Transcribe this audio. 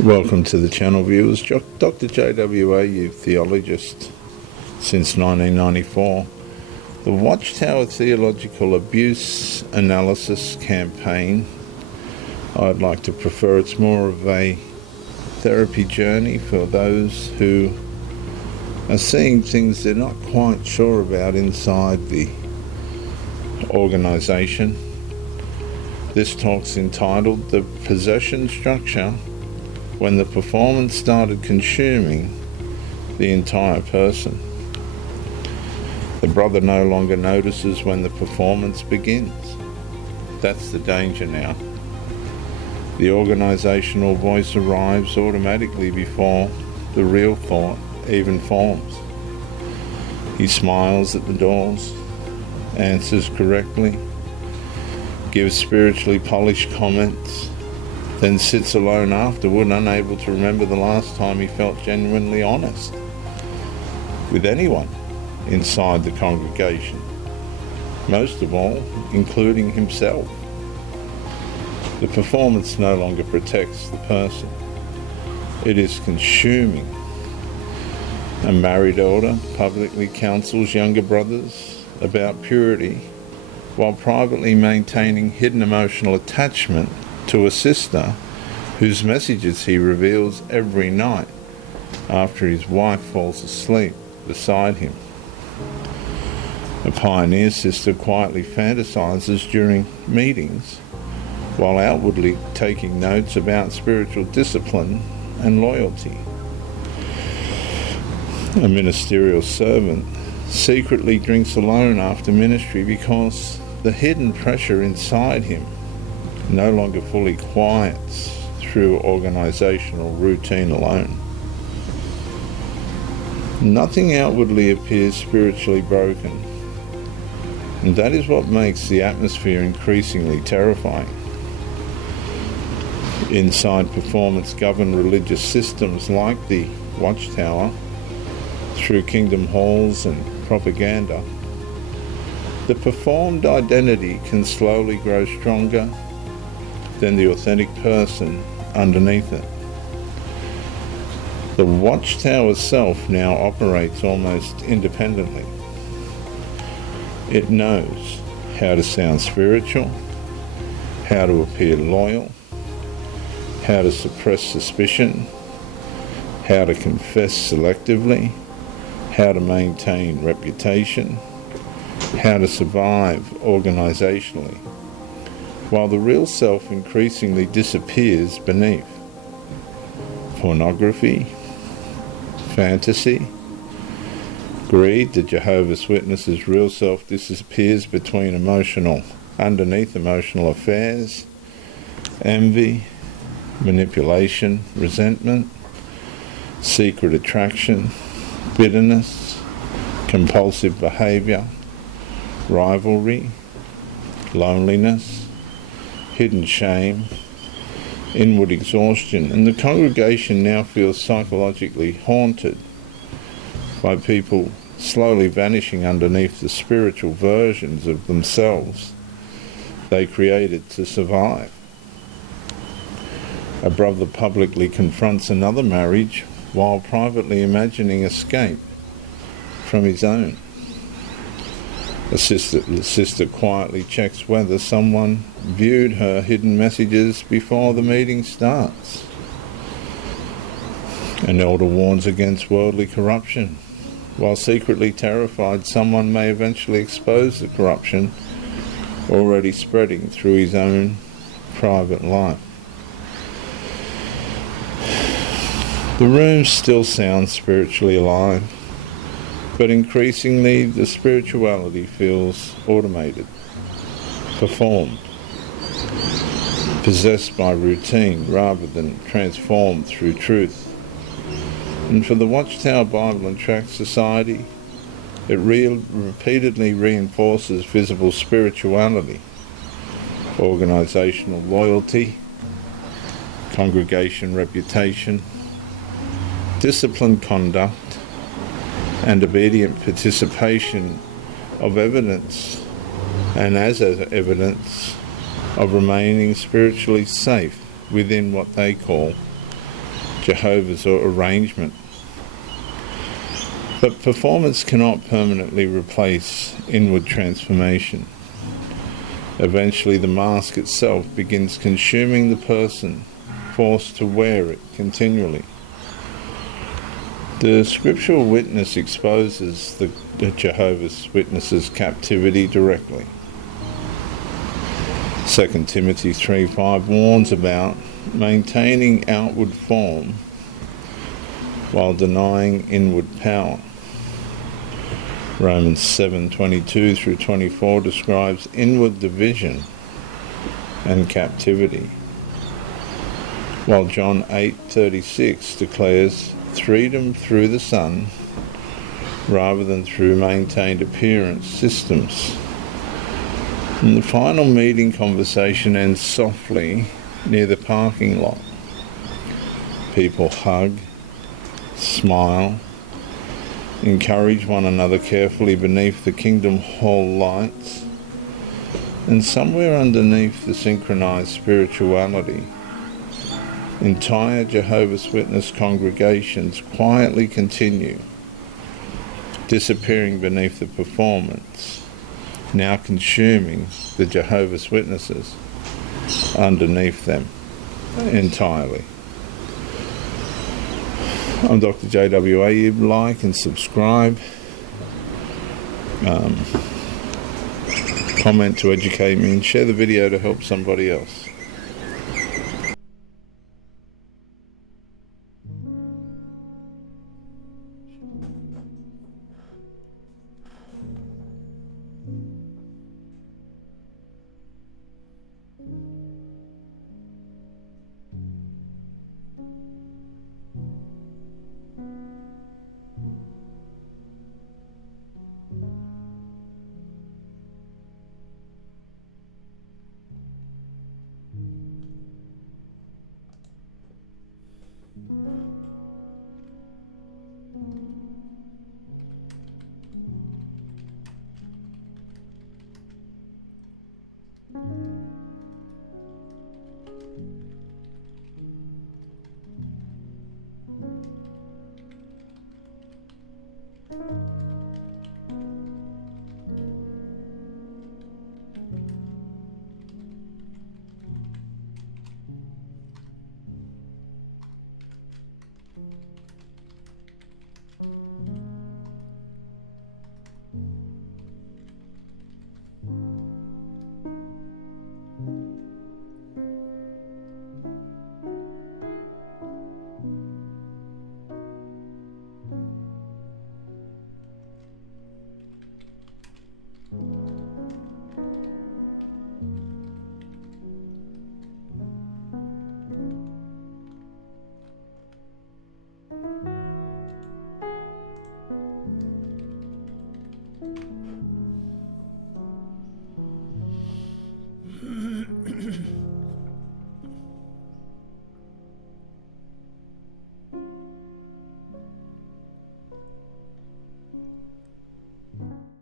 Welcome to the channel, viewers. Dr. JW, theologist since 1994. The Watchtower Theological Abuse Analysis Campaign, I'd like to prefer it's more of a therapy journey for those who are seeing things they're not quite sure about inside the organisation. This talk's entitled The Possession Structure when the performance started consuming the entire person. The brother no longer notices when the performance begins. That's the danger now. The organisational voice arrives automatically before the real thought even forms. He smiles at the doors, answers correctly, gives spiritually polished comments, then sits alone afterward, unable to remember the last time he felt genuinely honest with anyone inside the congregation, most of all, including himself. The performance no longer protects the person. It is consuming. A married elder publicly counsels younger brothers about purity while privately maintaining hidden emotional attachment to a sister whose messages he reveals every night after his wife falls asleep beside him. A pioneer sister quietly fantasizes during meetings while outwardly taking notes about spiritual discipline and loyalty. A ministerial servant secretly drinks alone after ministry because the hidden pressure inside him no longer fully quiets through organisational routine alone. Nothing outwardly appears spiritually broken, and that is what makes the atmosphere increasingly terrifying. Inside performance-governed religious systems like the Watchtower, through kingdom halls and propaganda, the performed identity can slowly grow stronger than the authentic person underneath it. The Watchtower self now operates almost independently. It knows how to sound spiritual, how to appear loyal, how to suppress suspicion, how to confess selectively, how to maintain reputation, how to survive organisationally, while the real self increasingly disappears beneath. Pornography, fantasy, greed, the Jehovah's Witnesses' real self disappears underneath emotional affairs, envy, manipulation, resentment, secret attraction, bitterness, compulsive behaviour, rivalry, loneliness, hidden shame, inward exhaustion, and the congregation now feels psychologically haunted by people slowly vanishing underneath the spiritual versions of themselves they created to survive. A brother publicly confronts another marriage while privately imagining escape from his own. The sister quietly checks whether someone viewed her hidden messages before the meeting starts. An elder warns against worldly corruption, while secretly terrified someone may eventually expose the corruption already spreading through his own private life. The room still sounds spiritually alive, but increasingly the spirituality feels automated, performed, possessed by routine rather than transformed through truth. And for the Watchtower Bible and Tract Society, it repeatedly reinforces visible spirituality, organisational loyalty, congregation reputation, disciplined conduct, and obedient participation of evidence, and as evidence of remaining spiritually safe within what they call Jehovah's arrangement. But performance cannot permanently replace inward transformation. Eventually the mask itself begins consuming the person, forced to wear it continually. The scriptural witness exposes the Jehovah's Witnesses' captivity directly. 2 Timothy 3:5 warns about maintaining outward form while denying inward power. Romans 7:22 through 24 describes inward division and captivity, while John 8:36 declares freedom through the Son rather than through maintained appearance systems. And the final meeting conversation ends softly near the parking lot. People hug, smile, encourage one another carefully beneath the Kingdom Hall lights, and somewhere underneath the synchronized spirituality, entire Jehovah's Witness congregations quietly continue, disappearing beneath the performance, now consuming the Jehovah's Witnesses underneath them entirely. I'm Dr. JW. Like and subscribe. Comment to educate me, and share the video to help somebody else.